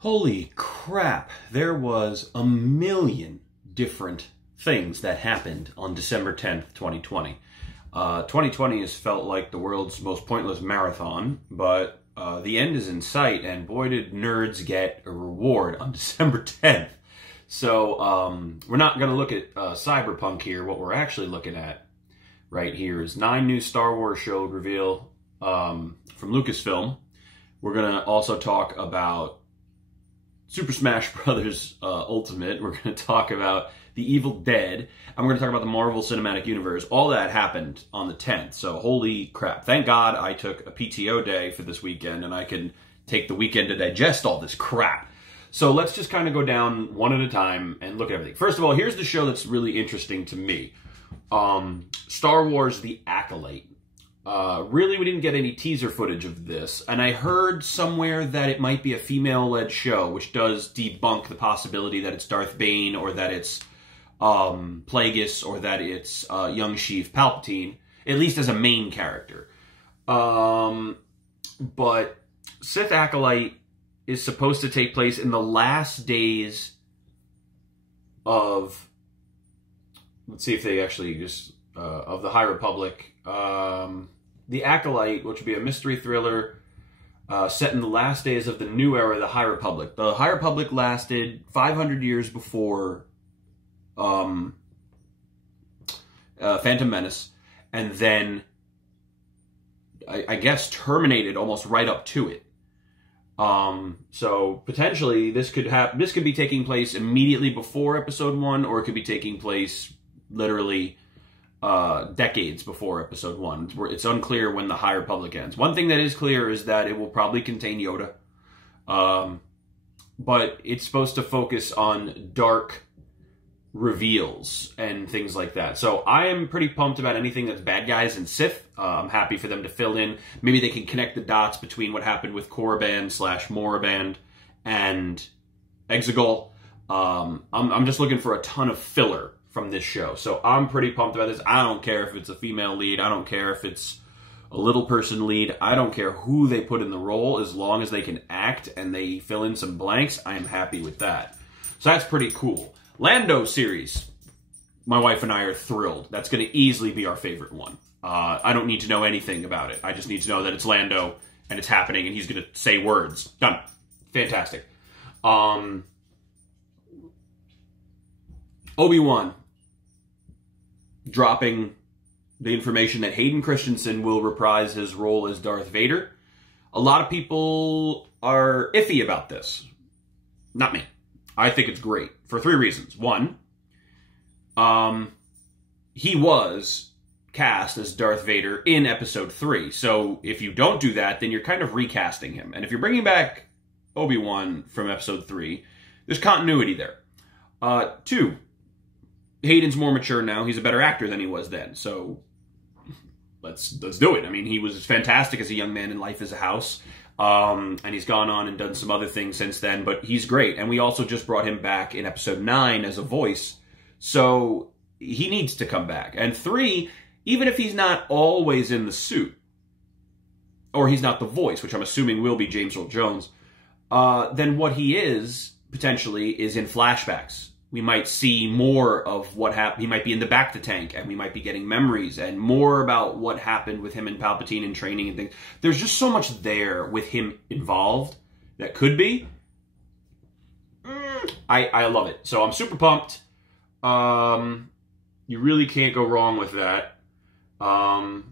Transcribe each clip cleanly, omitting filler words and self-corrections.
Holy crap, there was a million different things that happened on December 10th, 2020. 2020 has felt like the world's most pointless marathon, but the end is in sight, and boy did nerds get a reward on December 10th. So we're not going to look at Cyberpunk here. What we're actually looking at right here is 9 new Star Wars show reveal from Lucasfilm. We're going to also talk about Super Smash Bros. Ultimate. We're going to talk about The Evil Dead. And we're going to talk about the Marvel Cinematic Universe. All that happened on the 10th. So holy crap. Thank God I took a PTO day for this weekend and I can take the weekend to digest all this crap. So let's just kind of go down one at a time and look at everything. First of all, here's the show that's really interesting to me. Star Wars The Acolyte. Really, we didn't get any teaser footage of this, and I heard somewhere that it might be a female-led show, which does debunk the possibility that it's Darth Bane, or that it's Plagueis, or that it's young Sheev Palpatine, at least as a main character. But Sith Acolyte is supposed to take place in the last days of, let's see if they actually just, of the High Republic. The Acolyte, which would be a mystery thriller set in the last days of the new era of the High Republic. The High Republic lasted 500 years before Phantom Menace, and then I guess terminated almost right up to it. So potentially this could be taking place immediately before Episode 1, or it could be taking place literally decades before Episode 1. It's unclear when the High Republic ends. One thing that is clear is that it will probably contain Yoda. But it's supposed to focus on dark reveals and things like that. So I am pretty pumped about anything that's bad guys and Sith. I'm happy for them to fill in. Maybe they can connect the dots between what happened with Korriban/Moraband and Exegol. I'm just looking for a ton of filler from this show. So I'm pretty pumped about this. I don't care if it's a female lead. I don't care if it's a little person lead. I don't care who they put in the role. As long as they can act and they fill in some blanks, I am happy with that. So that's pretty cool. Lando series. My wife and I are thrilled. That's going to easily be our favorite one. I don't need to know anything about it. I just need to know that it's Lando and it's happening and he's going to say words. Done. Fantastic. Obi-Wan dropping the information that Hayden Christensen will reprise his role as Darth Vader. A lot of people are iffy about this. Not me. I think it's great for 3 reasons. One, he was cast as Darth Vader in Episode 3. So if you don't do that, then you're kind of recasting him. And if you're bringing back Obi-Wan from Episode 3, there's continuity there. 2, Hayden's more mature now. He's a better actor than he was then. So let's do it. I mean, he was fantastic as a young man in Life as a House. And he's gone on and done some other things since then, but he's great. And we also just brought him back in Episode 9 as a voice. So he needs to come back. And 3, even if he's not always in the suit, or he's not the voice, which I'm assuming will be James Earl Jones, then what he is, potentially, is in flashbacks. We might see more of what happened. He might be in the Bacta tank, and we might be getting memories and more about what happened with him and Palpatine and training and things. There's just so much there with him involved that could be. I love it. So I'm super pumped. You really can't go wrong with that. The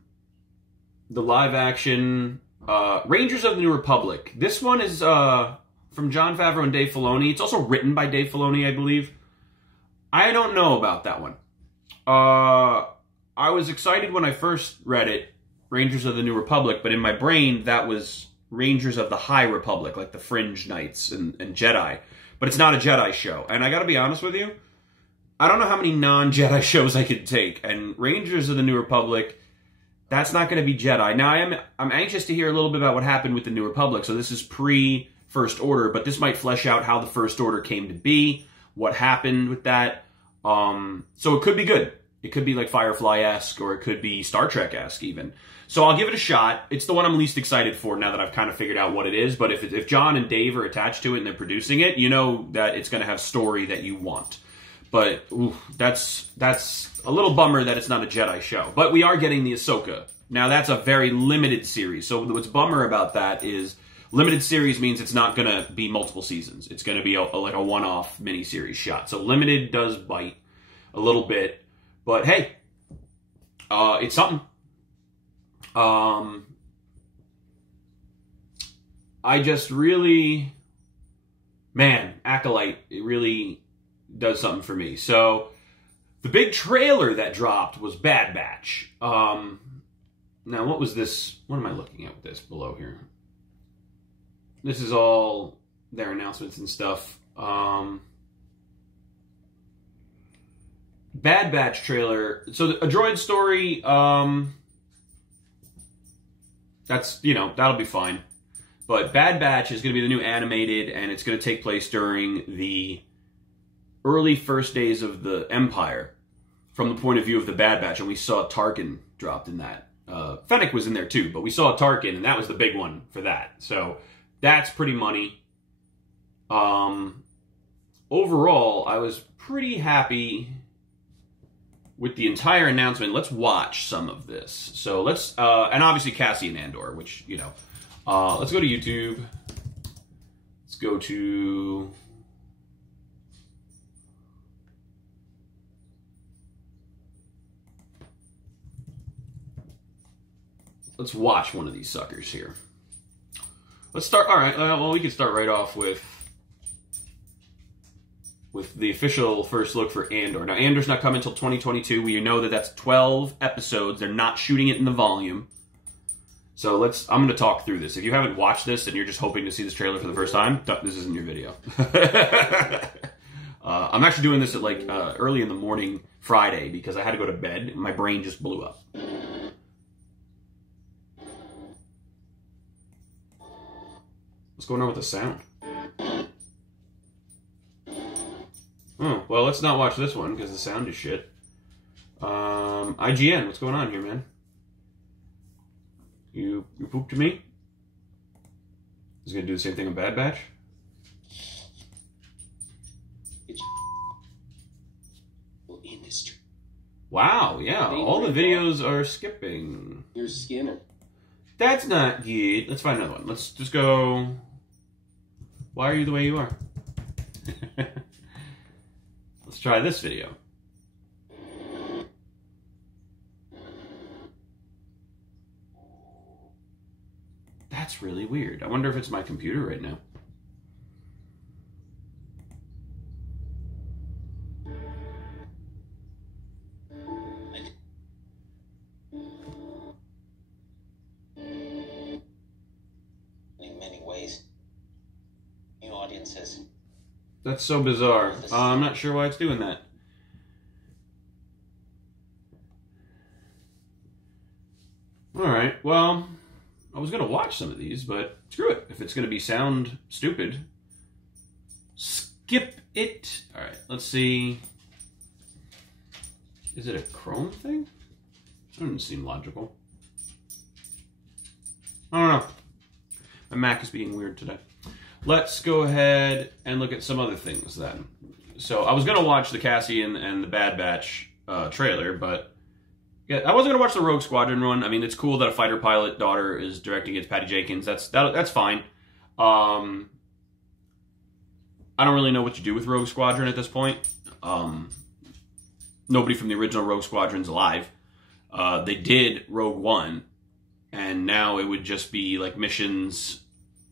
live action Rangers of the New Republic. This one is from Jon Favreau and Dave Filoni. It's also written by Dave Filoni, I believe. I don't know about that one. I was excited when I first read it, Rangers of the New Republic, but in my brain, that was Rangers of the High Republic, like the Fringe Knights and Jedi. But it's not a Jedi show. And I gotta be honest with you, I don't know how many non-Jedi shows I could take. And Rangers of the New Republic, that's not gonna be Jedi. Now, I'm anxious to hear a little bit about what happened with the New Republic. So this is pre-First Order, but this might flesh out how the First Order came to be, what happened with that. So it could be good. It could be like Firefly-esque, or it could be Star Trek-esque even. So I'll give it a shot. It's the one I'm least excited for now that I've kind of figured out what it is. But if John and Dave are attached to it and they're producing it, you know that it's going to have story that you want. But that's a little bummer that it's not a Jedi show. But we are getting the Ahsoka. Now, that's a very limited series. So what's bummer about that is limited series means it's not going to be multiple seasons. It's going to be like a one-off miniseries shot. So limited does bite a little bit. But hey, it's something. I just really, man, Acolyte, it really does something for me. So the big trailer that dropped was Bad Batch. Now, what was this? What am I looking at with this below here? This is all their announcements and stuff. Bad Batch trailer. So a droid story, that's, you know, that'll be fine. But Bad Batch is going to be the new animated, and it's going to take place during the early first days of the Empire from the point of view of the Bad Batch. And we saw Tarkin dropped in that. Fennec was in there too, but we saw Tarkin, and that was the big one for that. So that's pretty money. Overall, I was pretty happy with the entire announcement. Let's watch some of this. So let's, and obviously Cassian Andor, which, you know, let's go to YouTube. Let's go to, let's watch one of these suckers here. Let's start, all right, well, we can start right off with the official first look for Andor. Now, Andor's not coming until 2022. We know that that's 12 episodes. They're not shooting it in the volume. So I'm going to talk through this. If you haven't watched this and you're just hoping to see this trailer for the first time, this isn't your video. I'm actually doing this at like early in the morning Friday because I had to go to bed and my brain just blew up. What's going on with the sound? Oh, well, let's not watch this one because the sound is shit. IGN, what's going on here, man? You pooped to me? Is he gonna do the same thing on Bad Batch? It's industry. Wow, yeah, all the videos are skipping. Here's Skinner. That's not good. Let's find another one. Let's just go. Why are you the way you are? Let's try this video. That's really weird. I wonder if it's my computer right now. In many ways, new audiences. That's so bizarre. I'm not sure why it's doing that. Alright, well, I was going to watch some of these, but screw it. If it's going to be sound stupid, skip it. Alright, let's see. Is it a Chrome thing? That doesn't seem logical. I don't know. My Mac is being weird today. Let's go ahead and look at some other things then. So I was going to watch the Cassian and the Bad Batch trailer, but yeah, I wasn't going to watch the Rogue Squadron one. I mean, it's cool that a fighter pilot daughter is directing it. Patty Jenkins. That's fine. I don't really know what to do with Rogue Squadron at this point. Nobody from the original Rogue Squadron's alive. They did Rogue One, and now it would just be like missions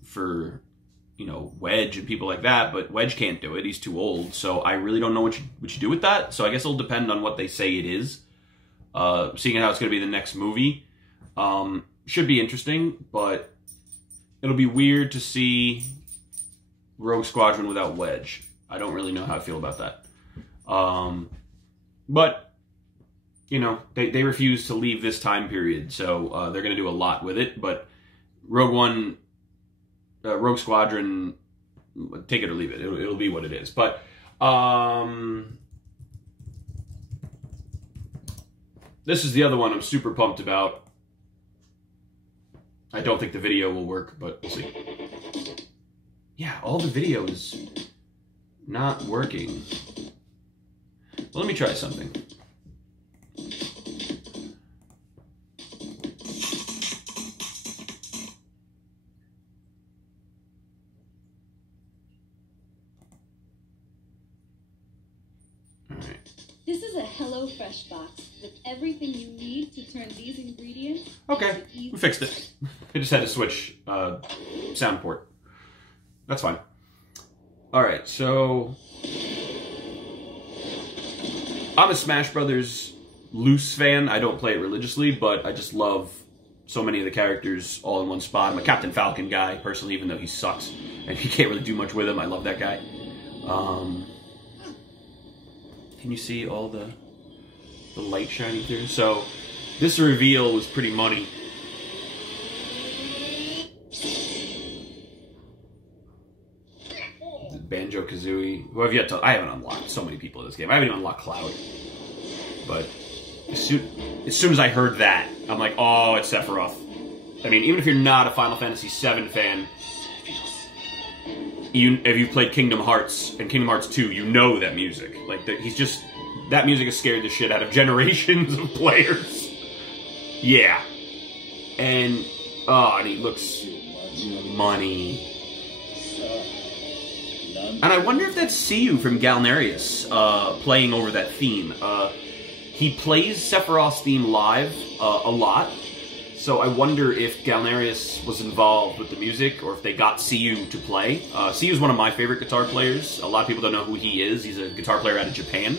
for, you know, Wedge and people like that, but Wedge can't do it. He's too old, so I really don't know what you do with that. So I guess it'll depend on what they say it is. Seeing how it's going to be the next movie. Should be interesting, but it'll be weird to see Rogue Squadron without Wedge. I don't really know how I feel about that. But, you know, they refuse to leave this time period, so they're going to do a lot with it, but Rogue Squadron, take it or leave it. It'll be what it is. But This is the other one I'm super pumped about. I don't think the video will work, but we'll see. Yeah, all the video is not working. Well, let me try something. This is a HelloFresh box with everything you need to turn these ingredients. Okay, we fixed it. I just had to switch sound port. That's fine. All right, so I'm a Smash Brothers loose fan. I don't play it religiously, but I just love so many of the characters all in one spot. I'm a Captain Falcon guy, personally, even though he sucks and you can't really do much with him. I love that guy. Can you see all the light shining through? So this reveal was pretty money. Banjo-Kazooie, who I've yet to... I haven't unlocked so many people in this game. I haven't even unlocked Cloud. But as soon as I heard that, I'm like, oh, it's Sephiroth. I mean, even if you're not a Final Fantasy VII fan, if you've played Kingdom Hearts and Kingdom Hearts 2, you know that music. Like, he's just... That music has scared the shit out of generations of players. Yeah. And he looks money. And I wonder if that's Siu from Galnerius playing over that theme. He plays Sephiroth's theme live a lot, so I wonder if Galnerius was involved with the music or if they got Siu to play. Siu is one of my favorite guitar players. A lot of people don't know who he is. He's a guitar player out of Japan.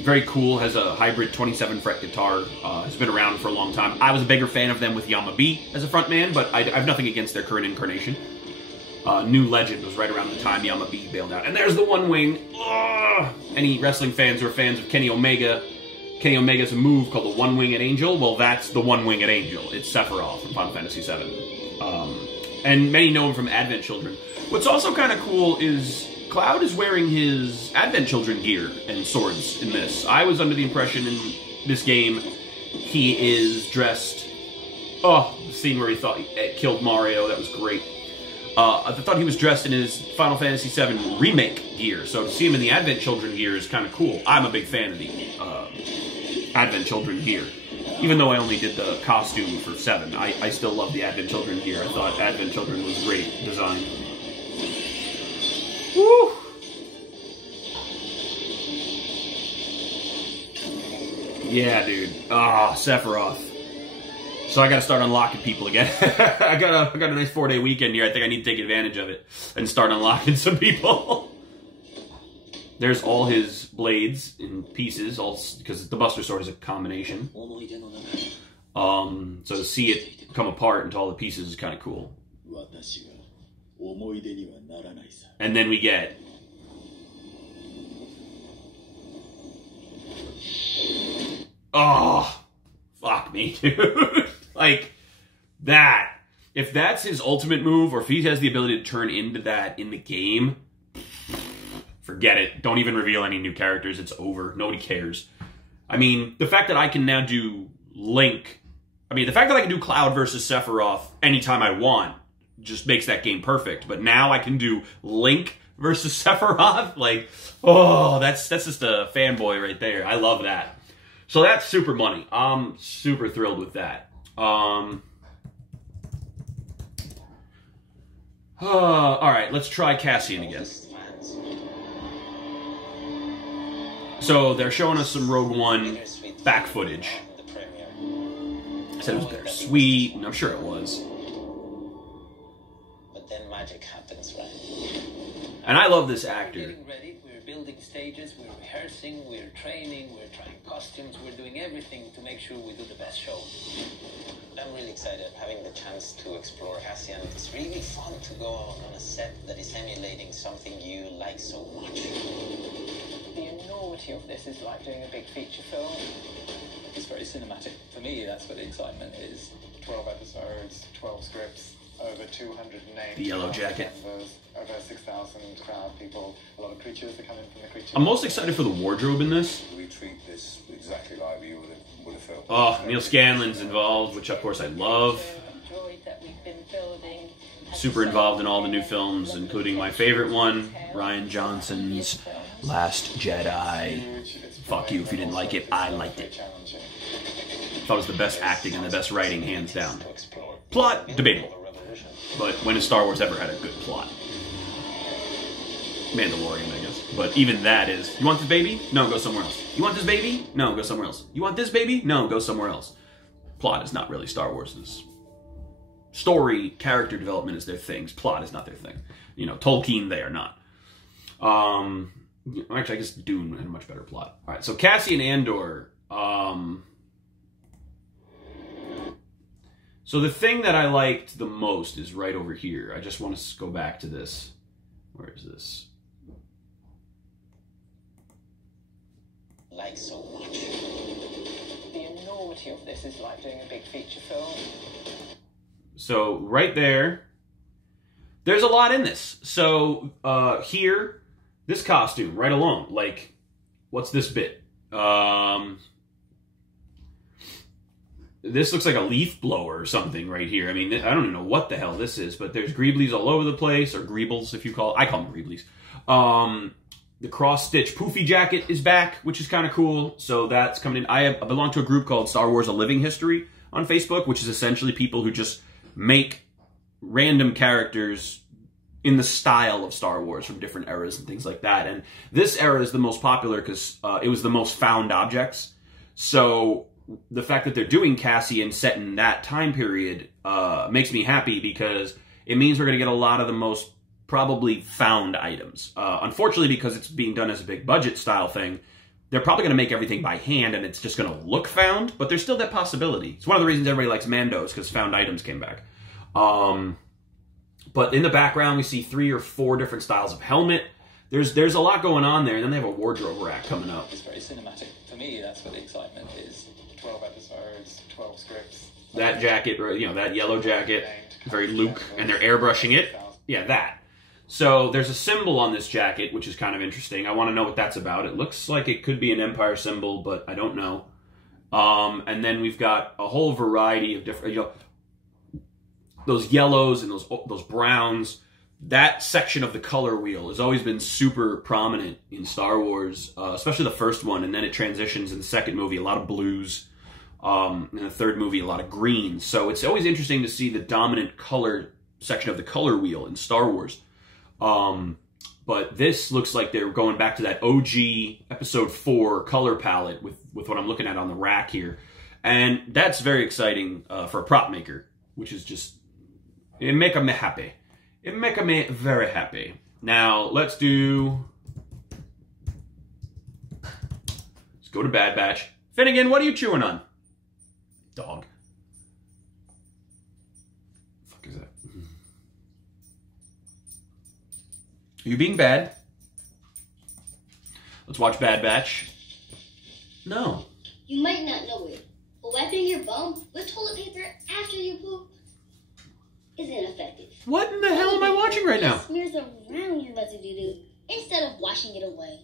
Very cool, has a hybrid 27-fret guitar, has been around for a long time. I was a bigger fan of them with Yama-B as a frontman, but I have nothing against their current incarnation. New Legend was right around the time Yama-B bailed out. And there's the One Wing. Ugh. Any wrestling fans who are fans of Kenny Omega has a move called the One-Winged Angel. Well, that's the One-Winged Angel. It's Sephiroth from Final Fantasy VII. And many know him from Advent Children. What's also kind of cool is Cloud is wearing his Advent Children gear and swords in this. I was under the impression in this game he is dressed... Oh, the scene where he thought he killed Mario, that was great. I thought he was dressed in his Final Fantasy VII Remake gear, so to see him in the Advent Children gear is kind of cool. I'm a big fan of the Advent Children gear. Even though I only did the costume for 7, I still love the Advent Children gear. I thought Advent Children was great design. Woo! Yeah, dude. Sephiroth. So I gotta start unlocking people again. I got a nice 4-day weekend here. I think I need to take advantage of it and start unlocking some people. There's all his blades in pieces, because the Buster Sword is a combination. So to see it come apart into all the pieces is kind of cool. And then we get... Oh, fuck me, dude. Like, that. If that's his ultimate move, or if he has the ability to turn into that in the game, forget it. Don't even reveal any new characters. It's over. Nobody cares. I mean, the fact that I can now do Link... I mean, the fact that I can do Cloud versus Sephiroth anytime I want just makes that game perfect. But now I can do Link versus Sephiroth? Like, oh, that's just a fanboy right there. I love that. So that's super money. I'm super thrilled with that. All right, let's try Cassian again. So they're showing us some Rogue One back footage. I said it was bittersweet, and I'm sure it was. But then magic happens, right? And I love this actor. Getting ready, we're building stages, we're rehearsing, we're training, we're trying costumes, we're doing everything to make sure we do the best show. I'm really excited having the chance to explore Cassian. It's really fun to go on a set that is emulating something you like so much. The enormity of this is like doing a big feature film. It's very cinematic. For me, that's where the excitement is. 12 episodes, 12 scripts, over 208. The Yellow Jacket. Members, over 6,000 crowd people. A lot of creatures that come in from the creature. I'm most excited for the wardrobe in this. We treat this exactly like you would have felt. Oh, Neil Scanlon's involved, which of course I love. Droid that we've been building. Super involved in all the new films, including my favorite one, Rian Johnson's Last Jedi. Fuck you if you didn't like it. I liked it. Thought it was the best acting and the best writing, hands down. Plot, debatable. But when has Star Wars ever had a good plot? Mandalorian, I guess. But even that is, you want this baby? No, go somewhere else. You want this baby? No, go somewhere else. You want this baby? No, go somewhere else. Plot is not really Star Wars'. Story, character development is their things. Plot is not their thing. You know, Tolkien, they are not. Actually, I guess Dune had a much better plot. All right, so Cassian Andor. So the thing that I liked the most is right over here. I just want to go back to this. Where is this? Like so much. The enormity of this is like doing a big feature film. So right there, there's a lot in this. So here, this costume right alone, like, what's this bit? This looks like a leaf blower or something right here. I mean, I don't even know what the hell this is, but there's Greeblies all over the place, or Greebles if you call it. I call them Greeblies. The cross-stitch poofy jacket is back, which is kind of cool. So that's coming in. I belong to a group called Star Wars: A Living History on Facebook, which is essentially people who just make random characters in the style of Star Wars from different eras and things like that. And this era is the most popular because it was the most found objects. So the fact that they're doing Cassian set in that time period makes me happy because it means we're going to get a lot of the most probably found items. Unfortunately, because it's being done as a big budget style thing, they're probably going to make everything by hand and it's just going to look found, but there's still that possibility. It's one of the reasons everybody likes Mando's, because found items came back. But in the background, we see 3 or 4 different styles of helmet. There's a lot going on there, and then they have a wardrobe rack coming up. It's very cinematic. For me, that's what the excitement is. 12 episodes, 12 scripts. That jacket, you know, that yellow jacket, very Luke, and they're airbrushing it. Yeah, that. So there's a symbol on this jacket, which is kind of interesting. I want to know what that's about. It looks like it could be an Empire symbol, but I don't know. And then we've got a whole variety of different, you know, those yellows and those browns. That section of the color wheel has always been super prominent in Star Wars, especially the first one, and then it transitions in the second movie, a lot of blues. In the third movie, a lot of greens. So it's always interesting to see the dominant color section of the color wheel in Star Wars. But this looks like they're going back to that OG Episode 4 color palette with what I'm looking at on the rack here. And that's very exciting for a prop maker, which is just, it make me happy. It make me very happy. Now, let's go to Bad Batch. Finnegan, what are you chewing on? Dog. The fuck is that? Are you being bad? Let's watch Bad Batch. No. You might not know it, but wiping your bum with toilet paper after you poop is ineffective. What in the hell am I watching right now? It smears around your residue instead of washing it away.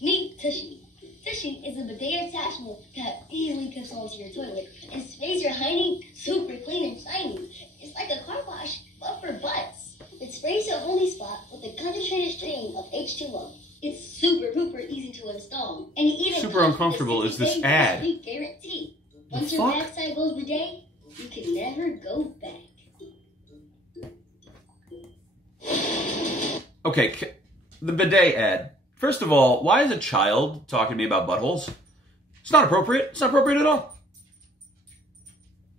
Meet Tushy. Tushy is a bidet attachment that easily clips onto your toilet and sprays your hiney super clean and shiny. It's like a car wash, but for butts. It sprays your only spot with a concentrated stream of H2O. It's super pooper easy to install. And even super uncomfortable is this ad. Guarantee. Once your backside goes bidet, you can never go back. Okay, the bidet ad. First of all, why is a child talking to me about buttholes? It's not appropriate. It's not appropriate at all.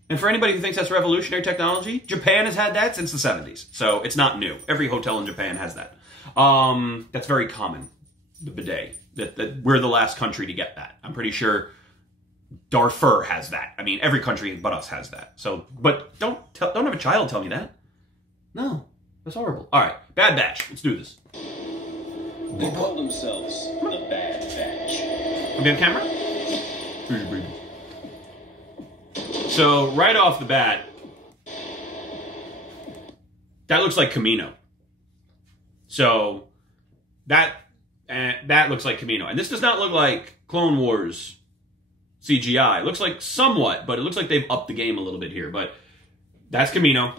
And for anybody who thinks that's revolutionary technology, Japan has had that since the 70s. So it's not new. Every hotel in Japan has that. That's very common, the bidet. That we're the last country to get that. I'm pretty sure Darfur has that. I mean, every country but us has that. So, but don't have a child tell me that. No, that's horrible. All right, Bad Batch. Let's do this. They call themselves the Bad Batch. Can we have a camera? So, right off the bat, That looks like Kamino. So that looks like Kamino. And this does not look like Clone Wars CGI. It looks like somewhat, but it looks like they've upped the game a little bit here. But that's Kamino.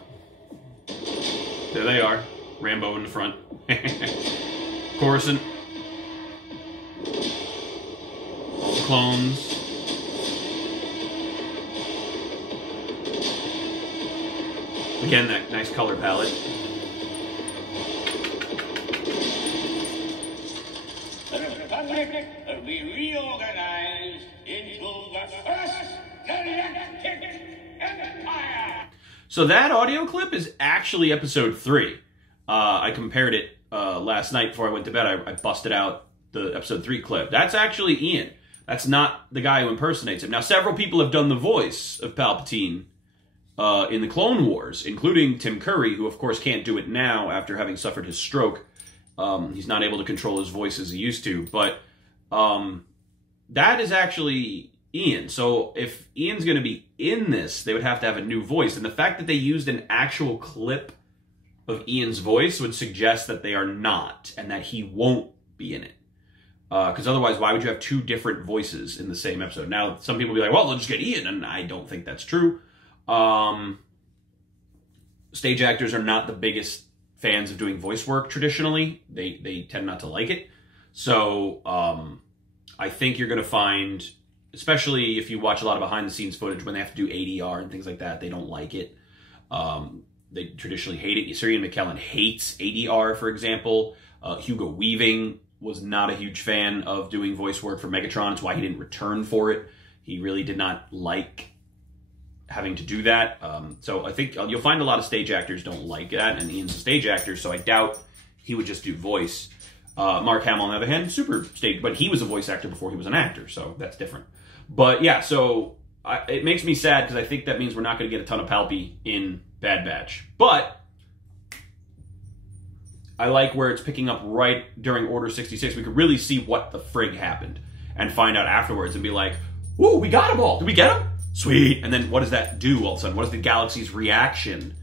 There they are. Rambo in the front. Coruscant. All the clones. Again, that nice color palette. The Republic will be reorganized into the First Galactic Empire. So that audio clip is actually episode 3. I compared it last night before I went to bed. I busted out the episode 3 clip. That's actually Ian. That's not the guy who impersonates him. Now, several people have done the voice of Palpatine in the Clone Wars, including Tim Curry, who of course can't do it now after having suffered his stroke. He's not able to control his voice as he used to, but that is actually Ian. So if Ian's going to be in this, they would have to have a new voice. And the fact that they used an actual clip of Ian's voice would suggest that they are not, and that he won't be in it. Because otherwise, why would you have 2 different voices in the same episode? Now, some people will be like, well, they'll just get Ian, and I don't think that's true. Stage actors are not the biggest fans of doing voice work traditionally. They tend not to like it. So I think you're going to find, especially if you watch a lot of behind-the-scenes footage, when they have to do ADR and things like that, they don't like it. They traditionally hate it. Sir Ian McKellen hates ADR, for example. Hugo Weaving was not a huge fan of doing voice work for Megatron. It's why he didn't return for it. He really did not like having to do that. So I think you'll find a lot of stage actors don't like that, and Ian's a stage actor, so I doubt he would just do voice. Mark Hamill, on the other hand, super stage, but he was a voice actor before he was an actor, so that's different. But yeah, so it makes me sad because I think that means we're not going to get a ton of Palpy in Bad Batch. But I like where it's picking up right during Order 66. We could really see what the frig happened and find out afterwards and be like, ooh, we got them all. Did we get them? Sweet. And then what does that do all of a sudden? What is the galaxy's reaction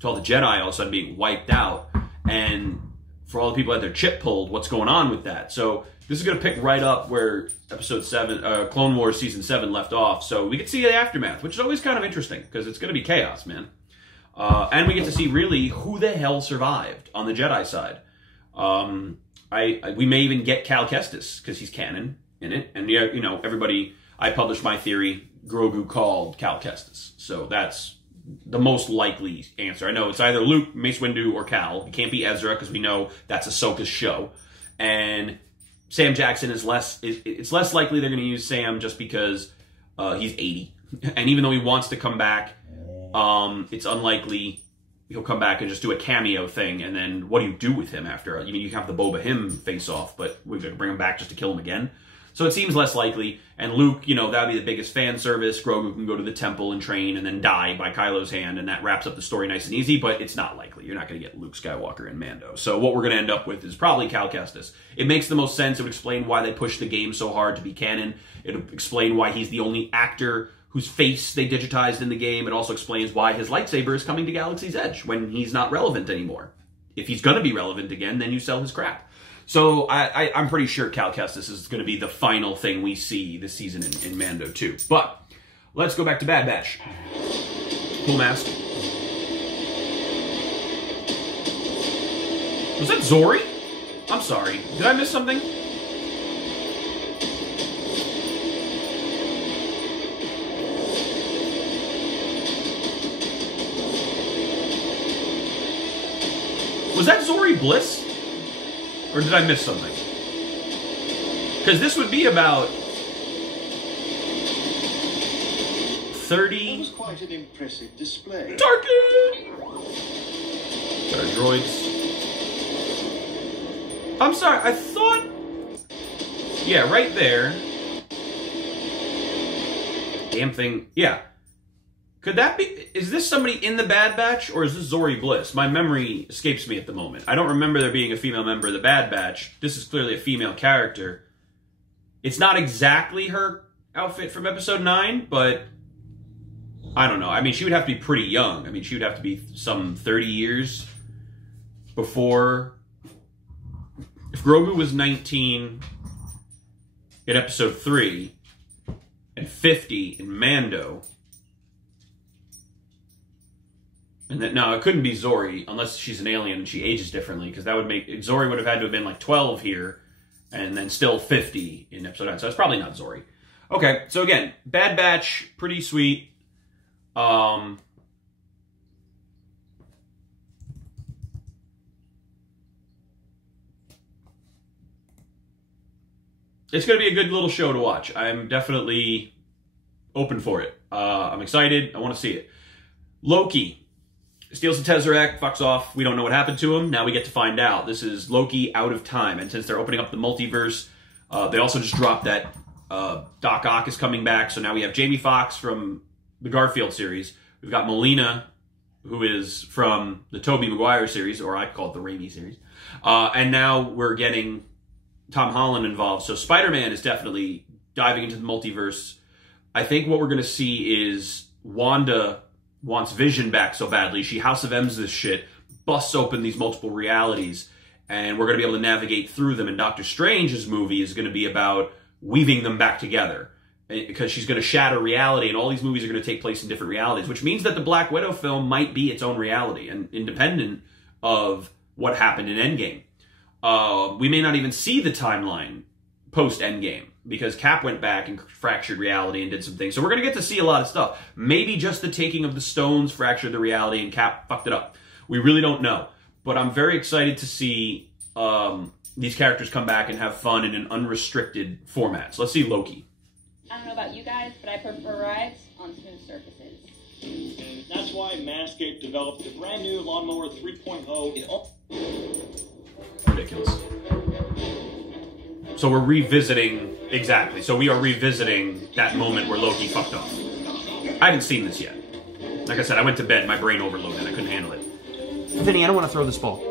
to all the Jedi all of a sudden being wiped out? And for all the people that had their chip pulled, what's going on with that? So this is going to pick right up where Episode 7, Clone Wars Season 7 left off. So we get to see the aftermath, which is always kind of interesting because it's going to be chaos, man. And we get to see really who the hell survived on the Jedi side. We may even get Cal Kestis because he's canon in it. And yeah, you know, everybody, I published my theory, Grogu called Cal Kestis. So that's the most likely answer. I know it's either Luke, Mace Windu, or Cal. It can't be Ezra because we know that's Ahsoka's show. And Sam Jackson is it's less likely they're going to use Sam just because he's 80. And even though he wants to come back, it's unlikely he'll come back and just do a cameo thing. And then what do you do with him after? I mean, you have the Boba Him face off, but we're going to bring him back just to kill him again. So it seems less likely. And Luke, you know, that would be the biggest fan service. Grogu can go to the temple and train and then die by Kylo's hand, and that wraps up the story nice and easy, but it's not likely. You're not going to get Luke Skywalker and Mando. So what we're going to end up with is probably Cal Kestis. It makes the most sense. It would explain why they pushed the game so hard to be canon. It would explain why he's the only actor whose face they digitized in the game. It also explains why his lightsaber is coming to Galaxy's Edge when he's not relevant anymore. If he's going to be relevant again, then you sell his crap. So I'm pretty sure Cal Kestis is going to be the final thing we see this season in Mando 2. But let's go back to Bad Batch. Cool mask. Was that Zori? I'm sorry. Did I miss something? Was that Zori Bliss? Or did I miss something? Because this would be about 30... That was quite an impressive display. Tarkin! Got our droids. I'm sorry, I thought... Yeah, right there. Damn thing. Yeah. Could that be... Is this somebody in the Bad Batch, or is this Zori Bliss? My memory escapes me at the moment. I don't remember there being a female member of the Bad Batch. This is clearly a female character. It's not exactly her outfit from Episode 9, but... I don't know. I mean, she would have to be pretty young. I mean, she would have to be some 30 years before... If Grogu was 19 in Episode 3 and 50 in Mando... And then, no, it couldn't be Zori unless she's an alien and she ages differently, because that would make... Zori would have had to have been like 12 here and then still 50 in Episode 9. So it's probably not Zori. Okay, so again, Bad Batch, pretty sweet. It's going to be a good little show to watch. I'm definitely open for it. I'm excited. I want to see it. Loki steals the Tesseract, fucks off. We don't know what happened to him. Now we get to find out. This is Loki Out of Time. And since they're opening up the multiverse, they also just dropped that Doc Ock is coming back. So now we have Jamie Foxx from the Garfield series. We've got Melina, who is from the Tobey Maguire series, or I call it the Raimi series. And now we're getting Tom Holland involved. So Spider-Man is definitely diving into the multiverse. I think what we're going to see is Wanda wants Vision back so badly. She House of M's this shit, busts open these multiple realities, and we're going to be able to navigate through them. And Doctor Strange's movie is going to be about weaving them back together, because she's going to shatter reality, and all these movies are going to take place in different realities, which means that the Black Widow film might be its own reality and independent of what happened in Endgame. We may not even see the timeline post-Endgame, because Cap went back and fractured reality and did some things. So we're going to get to see a lot of stuff. Maybe just the taking of the stones fractured the reality and Cap fucked it up. We really don't know. But I'm very excited to see these characters come back and have fun in an unrestricted format. So let's see Loki. I don't know about you guys, but I prefer rides on smooth surfaces. That's why Manscaped developed the brand new Lawnmower 3.0. Ridiculous. So we're revisiting, exactly. So we are revisiting that moment where Loki fucked off. I haven't seen this yet. Like I said, I went to bed, my brain overloaded, I couldn't handle it. Vinny, I don't want to throw this ball.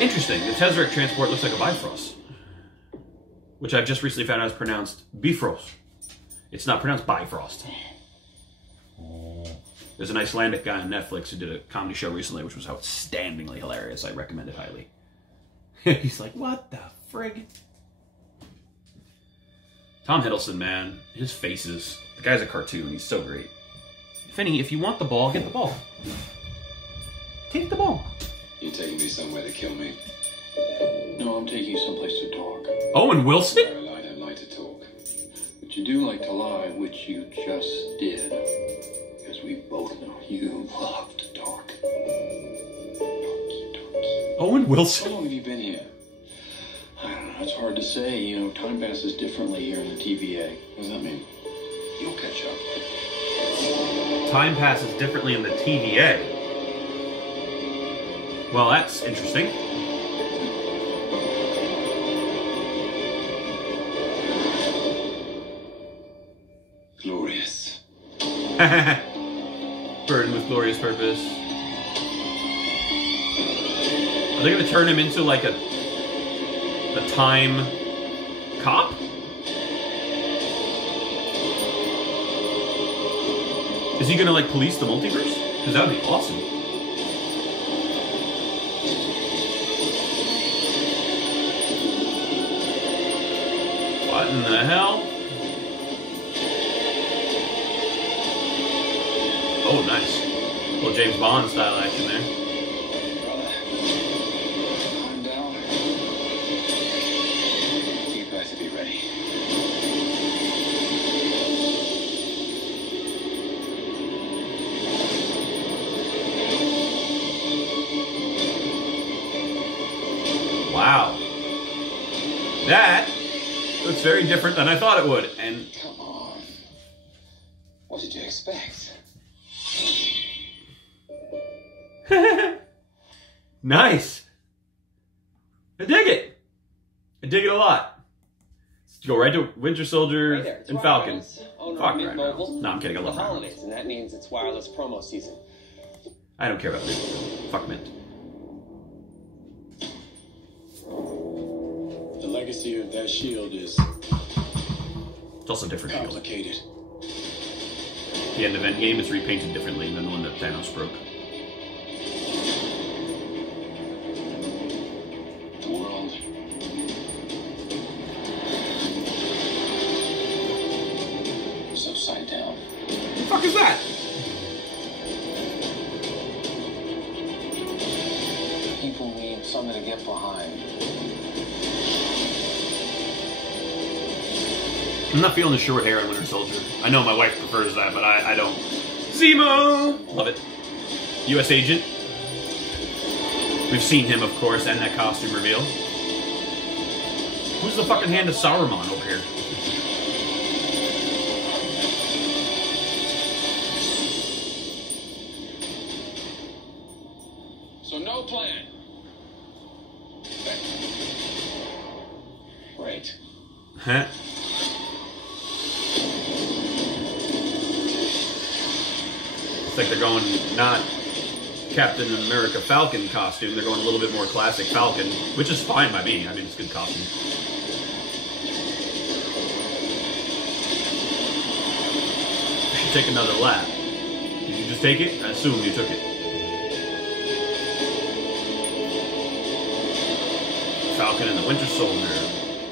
Interesting. The Tesseract transport looks like a Bifrost, which I've just recently found out is pronounced Bifrost. It's not pronounced Bifrost. There's an Icelandic guy on Netflix who did a comedy show recently, which was outstandingly hilarious. I recommend it highly. He's like, what the frig? Tom Hiddleston, man. His faces. The guy's a cartoon. He's so great. Finney, if you want the ball, get the ball. Take the ball. You're taking me somewhere to kill me. No, I'm taking you someplace to talk. Owen Wilson? I don't like to talk. But you do like to lie, which you just did. Because we both know you love to talk. Owen Wilson? How long have you been here? I don't know, it's hard to say. You know, time passes differently here in the TVA. What does that mean? You'll catch up. Time passes differently in the TVA. Well, that's interesting. Glorious. Burdened with glorious purpose. Are they going to turn him into like a time cop? Is he going to like police the multiverse? Because that would be awesome. What in the hell? Oh, nice. A little James Bond style action there. Brother, calm down. You better be ready. Wow. That looks very different than I thought it would. And Come on. What did you expect? nice. I dig it. I dig it a lot. Let's go right to Winter Soldier and Falcon. Fuck right now. No, I'm kidding. I love holidays, and that means it's wireless promo season. I don't care about Mint. Fuck Mint. here if that shield is... It's also different. Complicated. The end of Endgame is repainted differently than the one that Thanos broke. The world. It's upside down. What the fuck is that? People need something to get behind. I'm not feeling the short hair on Winter Soldier. I know my wife prefers that, but I don't. Zemo! Love it. U.S. Agent. We've seen him, of course, and that costume reveal. Who's the fucking Hand of Saruman over here? So no plan. Great. Huh? It's like they're going not Captain America Falcon costume, they're going a little bit more classic Falcon, which is fine by me. I mean, it's a good costume. I should take another lap. Did you just take it? I assume you took it. Falcon and the Winter Soldier.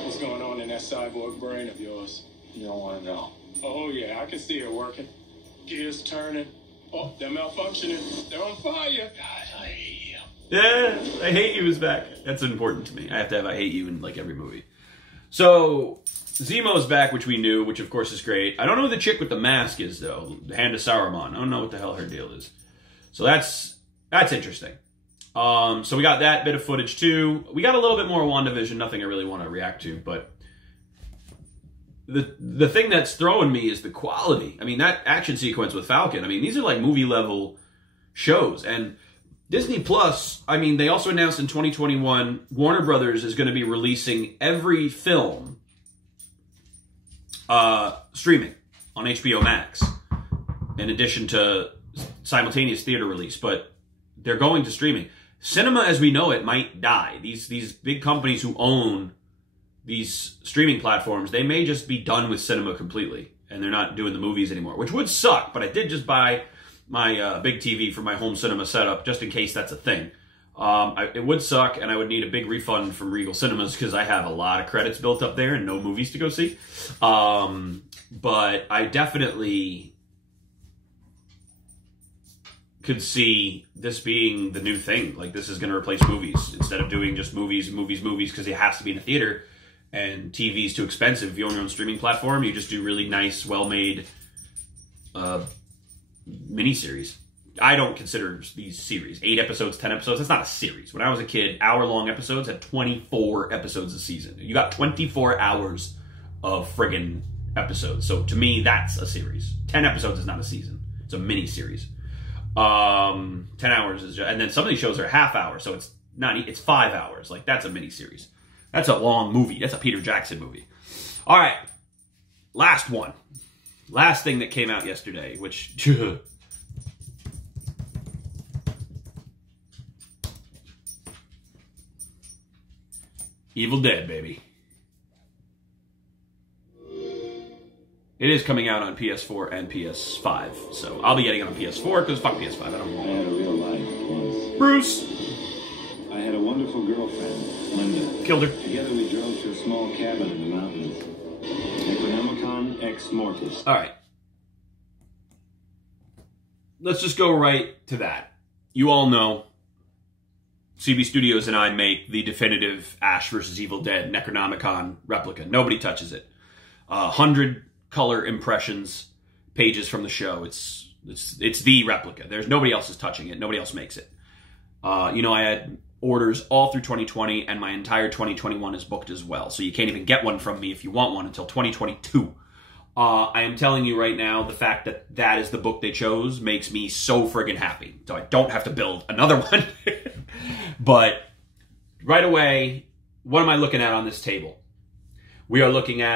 What's going on in that cyborg brain of yours? You don't want to know. Oh, yeah, I can see it working. Gears turning. Oh, they're malfunctioning. They're on fire. God, I hate you. Yeah, I Hate You is back. That's important to me. I have to have I Hate You in like every movie. So, Zemo's back, which we knew, which of course is great. I don't know who the chick with the mask is, though. The Hand of Saruman. I don't know what the hell her deal is. So that's interesting. So we got that bit of footage too. We got a little bit more WandaVision, nothing I really want to react to, but the thing that's throwing me is the quality. I mean, that action sequence with Falcon, I mean, these are like movie level shows. And Disney Plus, I mean, they also announced in 2021, Warner Brothers is going to be releasing every film streaming on HBO Max, in addition to simultaneous theater release, but they're going to streaming. Cinema as we know it might die. These big companies who own these streaming platforms, they may just be done with cinema completely, and they're not doing the movies anymore, which would suck, but I did just buy my big TV for my home cinema setup, just in case that's a thing. It would suck, and I would need a big refund from Regal Cinemas, because I have a lot of credits built up there and no movies to go see. But I definitely could see this being the new thing. Like, this is going to replace movies. Instead of doing just movies, because it has to be in a theater, and TV's too expensive. If you own your own streaming platform, you just do really nice, well-made miniseries. I don't consider these series. 8 episodes, 10 episodes, that's not a series. When I was a kid, hour-long episodes had 24 episodes a season. You got 24 hours of friggin' episodes. So to me, that's a series. 10 episodes is not a season. It's a mini-series. 10 hours is, and then some of these shows are half hour, so it's 5 hours. Like, that's a mini-series. That's a long movie. That's a Peter Jackson movie. All right. Last one. Last thing that came out yesterday, which... Evil Dead, baby. It is coming out on PS4 and PS5, so I'll be getting it on PS4, because fuck PS5, I don't know. I had a real life once. Bruce! I had a wonderful girlfriend, Linda. Killed her. Together we drove to a small cabin in the mountains. Necronomicon ex Mortis. Alright. Let's just go right to that. You all know CB Studios and I make the definitive Ash vs. Evil Dead Necronomicon replica. Nobody touches it. 100 color impressions, pages from the show. It's the replica. There's nobody else is touching it. Nobody else makes it. You know, I had orders all through 2020, and my entire 2021 is booked as well. So you can't even get one from me if you want one until 2022. I am telling you right now, the fact that that is the book they chose makes me so friggin' happy. So I don't have to build another one. But right away, what am I looking at on this table? We are looking at